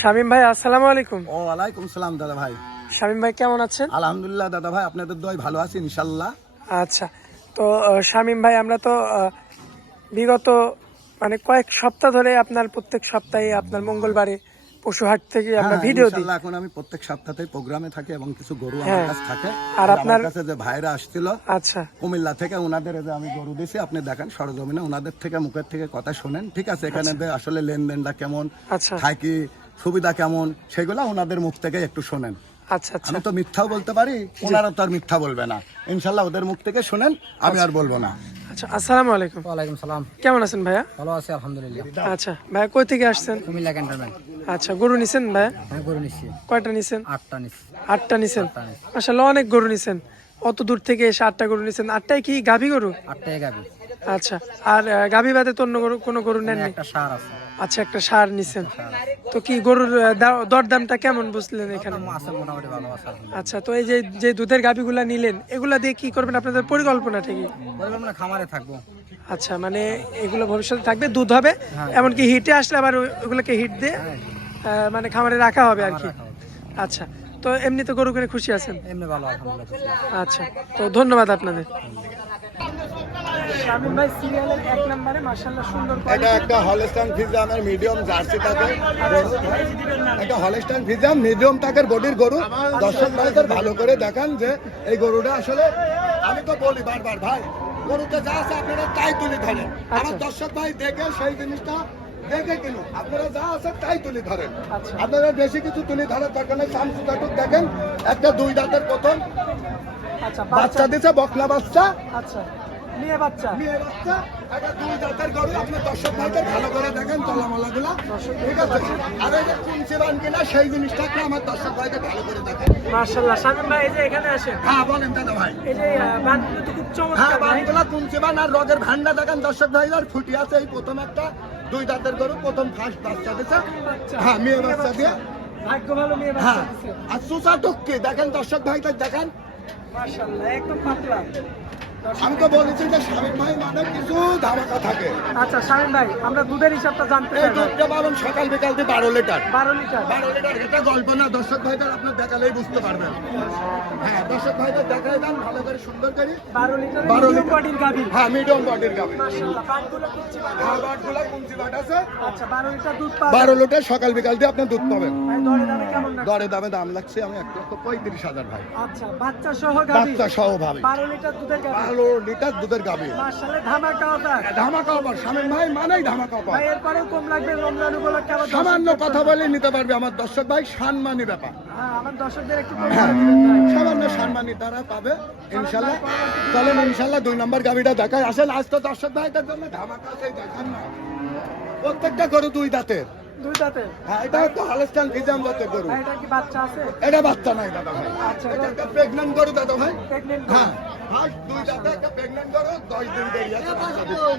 শামীম ভাই, আসসালামু আলাইকুম। ওয়ালাইকুম সালাম দাদা ভাই। শামীম ভাই কেমন আছেন? আলহামদুলিল্লাহ দাদা ভাই, আপনাদের দোয়ায় ভালো আছি ইনশাল্লাহ। আচ্ছা, তো শামীম ভাই, আমরা তো বিগত কয়েক সপ্তাহ ধরে আপনার প্রত্যেক সপ্তাহে আপনার মঙ্গলবারে পশুহাট থেকে আমরা ভিডিও দিই। ইনশাল্লাহ এখন আমি প্রত্যেক সপ্তাহে প্রোগ্রামে থাকি এবং কিছু গরু আমার হ্যাঁ। কাছে থাকে। আর আর আপনার আমার কাছে যে ভাইরা আসছিল আচ্ছা কুমিল্লা থেকে, ওনাদের যে আমি গরু দিছি, আপনি দেখেন সরজমিনে ওনাদের থেকে মুখের থেকে কথা শোনেন, ঠিক আছে? এখানে যে আসলে লেনদেনটা কেমন, আচ্ছা থাকি সুবিধা কেমন, সেগুলো ওনাদের মুখ থেকে একটু শোনেন। আচ্ছা আচ্ছা আমি তো মিথ্যাও বলতে পারি, ওনারা তো আর মিথ্যা বলবে না। ইনশাল্লাহ ওদের মুখ থেকে শোনেন, আমি আর বলবো না। আচ্ছা, আসসালামু আলাইকুম। ওয়ালাইকুম সালাম। কেমন আছেন ভাইয়া? ভালো আছি আলহামদুলিল্লাহ। আচ্ছা ভাইয়া, কই থেকে আসছেন? কুমিল্লা ক্যান্টনমেন্ট। আচ্ছা, গরু নিছেন ভাইয়া? হ্যাঁ, গরু নিচ্ছি। কয়টা নিছেন? 8টা নিচ্ছি। 8টা নিছেন? মাশাআল্লাহ, অনেক গরু নিছেন। অত দূর থেকে এসে 8টা গরু নিছেন। 8টাই কি গাভী গরু? 8টাই গাবি। আচ্ছা, আর গাভী বাদে তো অন্য গরু কোনো গরু নেননি? একটা সার আছে। আচ্ছা, একটা ষাঁড় নিছেন। তো কি গরুর দরদামটা কেমন বুঝলেন এখানে? আছে মোটামুটি ভালো আছে আলহামদুলিল্লাহ। আচ্ছা, তো এই যে যে দুধের গাভীগুলা নিলেন, এগুলা দিয়ে কি করবেন? আপনাদের পরিকল্পনা ঠিকই? বললাম না, খামারে থাকবো। আচ্ছা, মানে এগুলো ভবিষ্যতে থাকবে, দুধ হবে, এমনকি হিটে আসলে আবার ওগুলোকে হিট দিয়ে খামারে রাখা হবে আর কি। আচ্ছা, তো এমনি তো গরু কিনে খুশি আছেন? এমনি ভালো আলহামদুলিল্লাহ। আচ্ছা, তো ধন্যবাদ আপনাদের। শামীম ভাই, সিরিয়ালের 1 নম্বরে মাশাআল্লাহ সুন্দর এটা একটা হলস্টাইন ফ্রিজিয়ামের মিডিয়াম জার্সি থাকে, একটা হলস্টাইন ফ্রিজিয়াম মিডিয়াম টাকের বডির গরু। দর্শক ভাইদের ভালো করে দেখান যে এই গরুটা আসলে, আমি তো বলি বারবার, ভাই গরুতে যা আছে আপনারা তাই তুলে ধরেন। আমার দর্শক ভাই দেখে সেই জিনিসটা দেখে কিনুন, আপনারা যা আছে তাই তুলে ধরেন। আপনারা বেশি কিছু তুলে ধরার দরকার নেই। সামসুটাটুক দেখেন, একটা 2 দাঁতের প্রথম আচ্ছা, বাচ্চা দিছে, বকলা বাচ্চা, আচ্ছা, মেয়ে বাচ্চা, মেয়ে বাচ্চা, একটা 2 দাঁতের গরু। আপনি দর্শক ভাইদের ভালো করে দেখেন তলামালাগুলা, ঠিক আছে? আর এই যে কুঞ্চিবান কিনা সেই জিনিসটাকে আমার দর্শক ভাইদের ভালো করে দেখেন। মাশাআল্লাহ। শামীম ভাই, এই যে এখানে আসেন, হ্যাঁ বলেন দাদা ভাই। এই যে বানগুলো তো খুব হ্যাঁ, চমৎকার ভাই। বানগুলা কুঞ্চিবান আর রগের ভান্ডা দেখেন দর্শক ভাইদের ফুটি আছে। এই প্রথম একটা 2 দাঁতের গরু, প্রথম ফার্স্ট বাচ্চা দিছে। হ্যাঁ, মেয়ে বাচ্চা দিয়ে। ভাগ্য ভালো, মেয়ে বাচ্চা হ্যাঁ, দিছে। আর সুসাটুক কি দেখেন দর্শক ভাইদের দেখেন। মাশাআল্লাহ, একদম পাতলা। আমি তো বলেছি যে শামীম ভাই মানে কিছু ধামাকা থাকে। আচ্ছা শামীম ভাই, আমরা দুধের হিসাবটা জানতে এই চাই। দুধটা পাবেন সকাল বিকাল দিয়ে 12 লিটার। 12 লিটার। 12 লিটার, এটা গল্প না, দর্শক ভাইদের আপনার দেখালেই বুঝতে পারবেন। হ্যাঁ, দর্শক ভাইদের দেখাই দেন ভালো করে, সুন্দর করে। 12 লিটার 12 মিডিয়াম লিটার বডির গাভী। হ্যাঁ, মিডিয়াম বডির গাভী। মাশাআল্লাহ, বানগুলো কুচি বান। হ্যাঁ, বাটগুলা কুঞ্চি বাট আছে। আচ্ছা, 12 লিটার দুধ পাবেন। 12 লিটার সকাল বিকাল দিয়ে আপনি দুধ পাবেন। ভাই, দরে দামে কেমন রাখছেন? দরে দামে দাম লাগছে আমি 1,35,000 ভাই। আচ্ছা, বাচ্চা সহ গাভী। বাচ্চা সহ ভাবি 12 লিটার দুধের গাভী। 12 লিটার দুধের গাভী। মাশাআল্লাহ, ধামাকা অফার। ধামাকা অফার, শামীম ভাই মানেই ধামাকা অফার। ভাই, এরপরেও কম লাগবে রমজান উপলক্ষে? আবার সামান্য কথা বলে নিতে পারবে আমার দর্শক ভাই, সম্মানী ব্যাপার। হ্যাঁ, আমার দর্শকদের একটু কম করে দিবেন ভাই। সামান্য সম্মানী তারা পাবে ইনশাল্লাহ। চলেন ইনশাল্লাহ 2 নম্বর গাভিটা দেখায়। আসেন, আজ তো দর্শক ভাইদের জন্য ধামাকা আছে, দেখান না। প্রত্যেকটা গরু 2 দাঁতের। 2 দাঁতে। হ্যাঁ, এটা একটা হলস্টাইন ফ্রিজিয়াম জাতের গরু। ভাই, এটা কি বাচ্চা আছে? এটা বাচ্চা নাই দাদা ভাই, আচ্ছা, এটা একটা প্রেগন্যান্ট গরু দাদা ভাই। প্রেগন্যান্ট। হ্যাঁ, ফার্স্ট 2 দাঁতে একটা প্রেগন্যান্ট গরু, 10 দিন দেরি আছে বাচ্চা দিতে।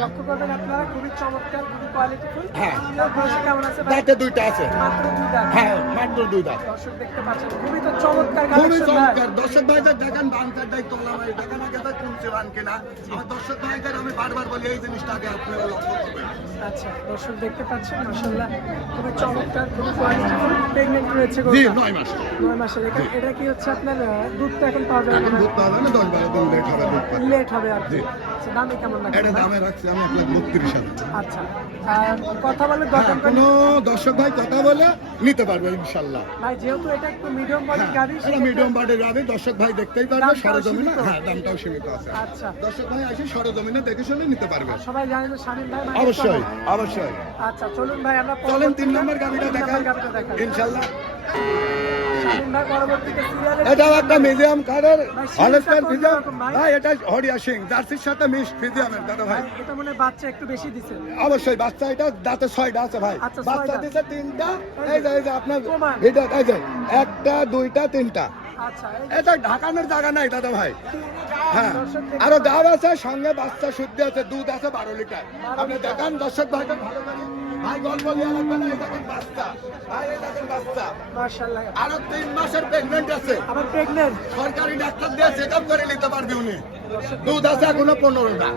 লক্ষ্য করবেন আপনারা, খুবই চমৎকার, খুবই কোয়ালিটিফুল। হ্যাঁ। বয়সে কেমন আছে ভাই? দাঁতে 2টা আছে। মাত্র 2 দাঁত। হ্যাঁ, মাত্র 2 দাঁত। দর্শক দেখতে পাচ্ছেন, খুবই তো চমৎকার খুবই কালেকশন ভাই। চমৎকার। দর্শক ভাইদের দেখেন বানকার দায় তোলা ভাই, দেখেন আগে তো কুঞ্চি বান কিনা। আমার দর্শক ভাইদের আমি বারবার বলি এই জিনিসটা আগে আপনারা লক্ষ্য করবেন। আচ্ছা, দর্শক দেখতে পাচ্ছেন মাশাআল্লাহ, খুবই চমৎকার, খুবই কোয়ালিটিফুল। প্রেগন্যান্ট রয়েছে জি, গরুটা। 9 মাস। 9 মাসের। এটা কি হচ্ছে আপনার দুধ তো এখন পাওয়া যাবে এখন না? দুধ পাবে না, 10-12 দিন লেট হবে দুধ পাবে। লেট হবে আর কি। জি। আচ্ছা, দামে কেমন লাগবে এটা ভাই? দামে রাখছি আমি 1,32,000। আচ্ছা, আর কথা বলে হ্যাঁ, দরদাম কোনো দর্শক ভাই কথা বলে নিতে পারবে ইনশাল্লাহ। ভাই, যেহেতু এটা একটু মিডিয়াম বডির হ্যাঁ, গাড়ি, এটা মিডিয়াম বার্ডের গাভী, দর্শক ভাই দেখতেই পারবে দামটাও সরজমিনে। সীমিত। হ্যাঁ, দামটাও সীমিত আছে। আচ্ছা, দর্শক ভাই আসে সরজমিনে দেখে শুনে নিতে পারবে। সবাই জানে যে শামীম ভাই মানে অবশ্যই চমক। অবশ্যই। আচ্ছা, চলুন ভাই, আমরা চলেন 3 পরবর্তীতে নম্বর গাভীটা 3 দেখাই নম্বর গাভীটা দেখাই। ইনশাল্লাহ। শামীম ভাই পরবর্তীতে সিরিয়ালে এটাও একটা মিডিয়াম কারের ভাই, হলস্টাইন সিংটা কোন ফ্রিজিয়াম রকম ভাই? ভাই। এটা হরিয়া সিং জার্সির সাথে মিক্স ফ্রিজিয়ামের দাদা ভাই। এটা মনে হয় বাচ্চা একটু বেশি দিছে। অবশ্যই বাচ্চা, এটা দাঁতে 6টা আছে ভাই। আচ্ছা, বাচ্চা 6টা। দিছে 3টা। এই যে আপনার প্রমাণ। এটা এই যে 1টা 2টা 3টা। আচ্ছা, এটা ঢাকানোর জায়গা নাই দাদা ভাই। হ্যাঁ, দর্শক দেখতে আরো গাব আছে, সঙ্গে বাচ্চা শুদ্ধ আছে, দুধ আছে 12 লিটার। আপনি দেখান দর্শক ভাইকে ভালো করে। ভাই গল্প লিয়া লাগবে না, এই দেখেন বাচ্চা ভাই, এই দেখেন বাচ্চা। মাশাআল্লাহ। আরো 3 মাসের প্রেগনেন্ট আছে। আবার প্রেগন্যান্ট। সরকারি ডাক্তার দিয়ে চেক আপ করে নিতে পারবে উনি। দুধ আছে এখনো 15টা।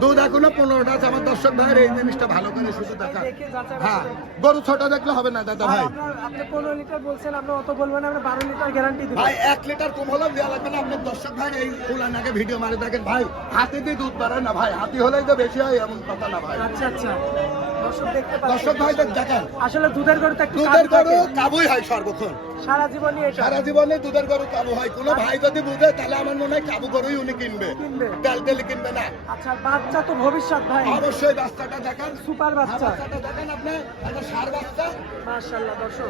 দুধ এখনো 15টা আছে আমার দর্শক ভাইয়ের, এই জিনিসটা ভালো করে শুধু দেখা। দেখে যাচাই হ্যাঁ, বাছাই গরু ছোট দেখলে হবে না দাদা ভাই। আপনি 15 লিটার বলছেন, আমরা অত বলবো না, আমরা 12 লিটার গ্যারান্টি দেব। ভাই 1 লিটার কম হলেও দেওয়া লাগবে না। আপনার দর্শক ভাই এই উলানাকে ভিডিও মারে দেখেন ভাই, হাতি দিয়ে দুধ বাড়ায় না ভাই, হাতি হলেই তো বেশি হয় এমন কথা না ভাই। আচ্ছা আচ্ছা, দর্শক দেখতে দর্শক পাচ্ছেন, ভাইদের দেখেন আসলে দুধের গরু তো একটু দুধের কাবু গরু থাকে। কাবুই হয় সর্বক্ষণ, সারা জীবনই এটা সারা জীবনে দুধের গরু কাবু হয়। কোনো ভাই যদি বুঝে তাহলে আমার মনে হয় কাবু গরুই উনি কিনবে, কিনবে। তেল তেলি কিনবে না। আচ্ছা, বাচ্চা তো ভবিষ্যৎ ভাই, অবশ্যই বাচ্চাটা দেখেন, সুপার বাচ্চা, বাচ্চাটা দেখেন আপনি, একটা ষাঁড় বাচ্চা। মাশাআল্লাহ। দর্শক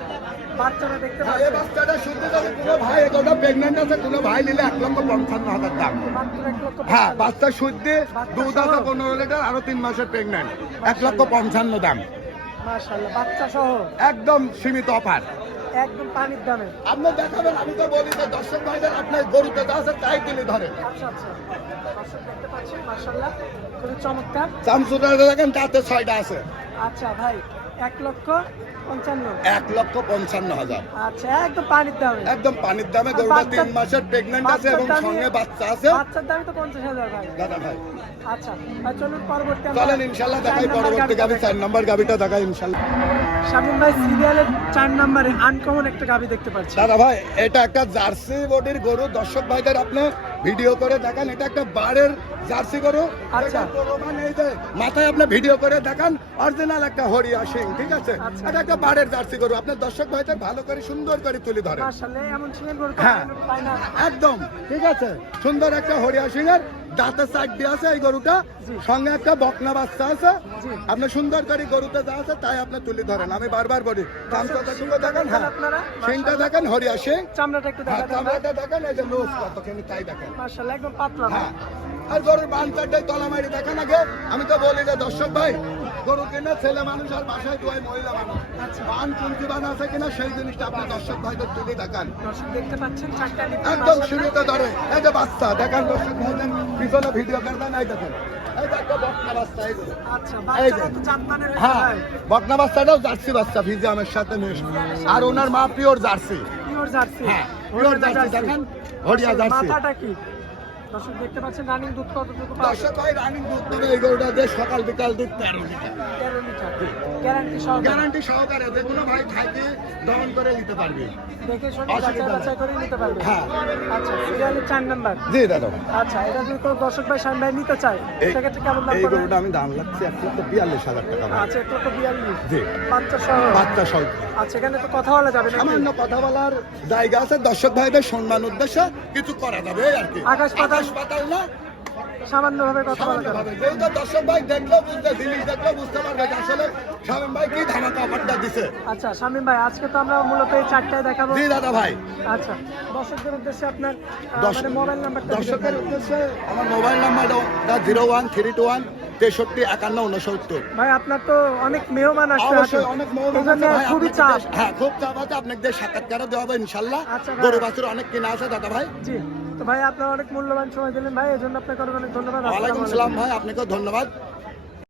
বাচ্চাটা দেখতে ভাই, এই পাচ্ছেন, বাচ্চাটা শুনতে যদি কোনো ভাই এতটা প্রেগনেন্ট আছে, কোনো ভাই নিলে 1,55,000 দাম। মাত্র 1 লক্ষ হ্যাঁ, 55,000 বাচ্চা শুদ্ধে দুধ আছে 15 লিটার, আরো 3 মাসের প্রেগনেন্ট, 1,55,000 দাম। মাশাআল্লাহ, বাচ্চা সহ একদম সীমিত অফার। একদম পানির দামে। আপনি দেখাবেন, আমি তো বলি যে দর্শক ভাইদের আপনার গরুতে যা আছে তাই তুলে ধরেন। আচ্ছা আচ্ছা, দর্শক দেখতে পাচ্ছেন, মাশাআল্লাহ খুবই চমৎকার। চামচুটা দেখেন, তাতে 6টা আছে। আচ্ছা ভাই, 1,55,000। 1,55,000। আচ্ছা, একদম পানির দামে। একদম পানির দামে গরুটা 3 মাসের প্রেগনেন্ট আছে এবং সঙ্গে বাচ্চা আছে। বাচ্চার দামই তো 50,000 ভাই। দাদা ভাই আচ্ছা ভাই, চলুন পরবর্তী আমরা চলেন ইনশাল্লাহ দেখাই, 4 নাম্বার পরবর্তী গাভীটা গাভি দেখাই। 4 নম্বর গাভিটা দেখাই ইনশাল্লাহ। শামীম ভাই, সিরিয়ালের 4 নম্বরে আনকমন একটা গাভী দেখতে পাচ্ছি। দাদা ভাই, এটা একটা জার্সি বডির গরু, দর্শক ভাইদের আপনি ভিডিও করে দেখান, এটা একটা বারের জার্সি গরু। আচ্ছা। এটা প্রমাণ এই যে মাথায় আপনি ভিডিও করে দেখান, অরিজিনাল একটা হরিয়া সিং, ঠিক আছে? আচ্ছা। এটা একটা বারের জার্সি গরু, আপনার দর্শক ভাইদের ভালো করে সুন্দর করে তুলে ধরেন। মাশাআল্লাহ, এমন সিরিয়াল গরু তো হ্যাঁ। পাই না। একদম ঠিক আছে, সুন্দর একটা হরিয়া সিং এর দাঁতে সাইড দিয়ে আছে এই গরুটা, জি। সঙ্গে একটা বকনা বাচ্চা আছে। জি। আপনি সুন্দর করে গরুতে যা আছে তাই আপনি তুলে ধরেন, আমি বারবার বলি। দাম কতটুকু দেখেন, হ্যাঁ আপনারা সিংটা দেখেন, হরিয়া সিং। চামড়াটা একটু হ্যাঁ, দেখা দেন। চামড়াটা দেখেন, এই যে লোস কতখানি তাই দেখেন। মাশাআল্লাহ, একদম পাতলা। হ্যাঁ, আর গরুর বান চারটাই তলামারি দেখেন আগে। আমি তো বলি যে দর্শক ভাই, গরু কিনে ছেলে মানুষ আর বাসায় দুয়াই মহিলা মানুষ, বান কুঞ্চি বান আছে কিনা সেই জিনিসটা আপনি দর্শক ভাইদের তুলে দেখান। দর্শক দেখতে পাচ্ছেন, 4টা লিটার। একদম সীমিত ধরে, এই যে বাচ্চা দেখেন, দর্শক ভাইদের পিছনে ভিডিও করবেন, এই দেখেন, এই যে একটা বকনা বাচ্চা, এই যে। আচ্ছা, এই যে। বাচ্চাটা তো জাতমানের হয়েছে হ্যাঁ, ভাই। বকনা বাচ্চাটাও জার্সি বাচ্চা, ফিজিয়ামের সাথে মিশ, আর ওনার মা পিওর জার্সি। Pure jersey. হ্যাঁ, পিওর জার্সি দেখেন, হরিয়া জার্সি। মাথাটা কি? দর্শক দেখতে পাচ্ছেন, রানিং দুধ কতটুকু পাবে? দর্শক ভাই, রানিং দুধ দেবে এই গরুটা দিয়ে, সকাল বিকাল দুধ 13 লিটার। 13 লিটার। গ্যারান্টি সহকারে। গ্যারান্টি সহকারে, যেগুলো ভাই খাইতে দমন করে নিতে পারবে। দেখে শুনে অসুবিধা যাচাই নেই। বাছাই করে নিতে পারবে। হ্যাঁ। আচ্ছা, সিরিয়ালের 4 নাম্বার। জি দাদা, আচ্ছা, এটা যদি কোনো দর্শক ভাই শামীম ভাই নিতে চায়, এই- সেক্ষেত্রে কেমন দাম এই পড়বে? গরুটা আমি দাম লাগছে 1,42,000 টাকা ভাই। আচ্ছা, 1,42,000। জি, বাচ্চা সহ। বাচ্চা সহ। আচ্ছা, এখানে তো কথা বলা যাবে না। সামান্য কথা বলার জায়গা আছে, দর্শক ভাইদের সম্মান উদ্দেশ্যে কিছু করা যাবে এই আর কি। আকাশ পাতাল। পাতাল না, সামান্য ভাবে কথা বলা যাবে। সামান্যভাবে। যেহেতু দর্শক ভাই দেখলেও বুঝতে, জিনিস দেখলেও বুঝতে পারবে যে আসলে শামীম ভাই কি ধামাকা অফারটা দিছে। আচ্ছা শামীম ভাই, আজকে তো আমরা মূলত এই 4টায় দেখাবো। জি দাদা ভাই, আচ্ছা, দর্শকদের উদ্দেশ্যে আপনার দর্শক- মোবাইল নাম্বারটা দর্শকের উদ্দেশ্যে আমার মোবাইল নাম্বারটা 01321 63 51 69। ভাই, আপনার তো অনেক মেহমান আসবে। অবশ্যই অনেক মৌমান আছে ভাই, খুবই আপনাদের- চাপ। হ্যাঁ, খুব চাপ আছে, আপনাদের সাক্ষাৎকারও দেওয়া হবে ইনশাল্লাহ। আচ্ছা ভাই। গরু বাছুর অনেক কেনা আছে দাদা ভাই। জি, তো ভাই আপনার অনেক মূল্যবান সময় দিলেন ভাই, এজন্য আপনাকে অনেক অনেক ধন্যবাদ। ওয়ালাইকুম আসসালামু সালাম ভাই, আপনাকেও ধন্যবাদ।